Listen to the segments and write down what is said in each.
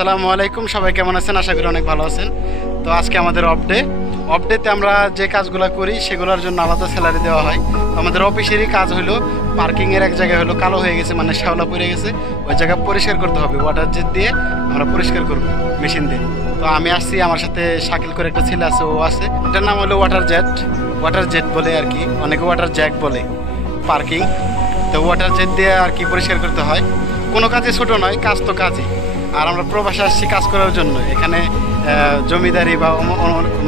আসসালামু আলাইকুম, সবাই কেমন আছেন? আশা করি অনেক ভালো আছেন। তো আজকে আমাদের অফডেতে আমরা যে কাজগুলো করি সেগুলোর জন্য আলাদা স্যালারি দেওয়া হয়। তো আমাদের অফিসেরই কাজ হলো পার্কিংয়ের এক জায়গায় হলো কালো হয়ে গেছে, মানে শ্যাওলা পড়ে গেছে, ওই জায়গা পরিষ্কার করতে হবে। ওয়াটার জেট দিয়ে আমরা পরিষ্কার করব মেশিন দিয়ে। তো আমি আসছি, আমার সাথে শাকিল করে একটা ছেলে আছে, ও আছে। এটার নাম হলো ওয়াটার জেট বলে আর কি, অনেকে ওয়াটার জ্যাক বলে। পার্কিং তো ওয়াটার জেট দিয়ে আর কি পরিষ্কার করতে হয়। কোনো কাজে ছোট নয়, কাজ তো কাজই। আর আমরা প্রবাসে আসছি কাজ করার জন্য, এখানে জমিদারি বা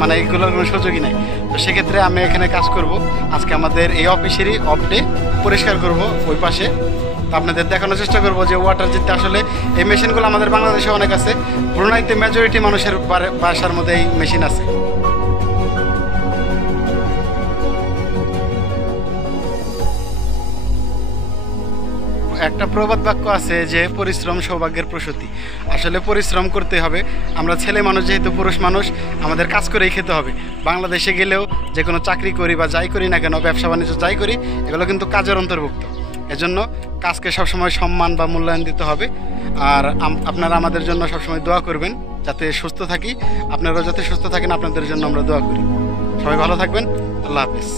মানে এগুলোর কোনো সুযোগই নাই। তো সেক্ষেত্রে আমি এখানে কাজ করব। আজকে আমাদের এই অফিসেরই অফডে পরিষ্কার করব ওই পাশে। তো আপনাদের দেখানোর চেষ্টা করব যে ওয়াটার জেটে আসলে এই মেশিনগুলো আমাদের বাংলাদেশে অনেক আছে। ব্রুনাইতে মেজরিটি মানুষের বাসার মধ্যে এই মেশিন আছে। একটা প্রবাদ বাক্য আছে যে পরিশ্রম সৌভাগ্যের প্রসূতি। আসলে পরিশ্রম করতে হবে। আমরা ছেলে মানুষ, যেহেতু পুরুষ মানুষ, আমাদের কাজ করেই খেতে হবে। বাংলাদেশে গেলেও যে কোনো চাকরি করি বা যাই করি না কেন, ব্যবসা বাণিজ্য যাই করি, এগুলো কিন্তু কাজের অন্তর্ভুক্ত। এজন্য কাজকে সবসময় সম্মান বা মূল্যায়ন দিতে হবে। আর আপনারা আমাদের জন্য সবসময় দোয়া করবেন যাতে সুস্থ থাকি। আপনারাও যাতে সুস্থ থাকেন, আপনাদের জন্য আমরা দোয়া করি। সবাই ভালো থাকবেন। আল্লাহ হাফিজ।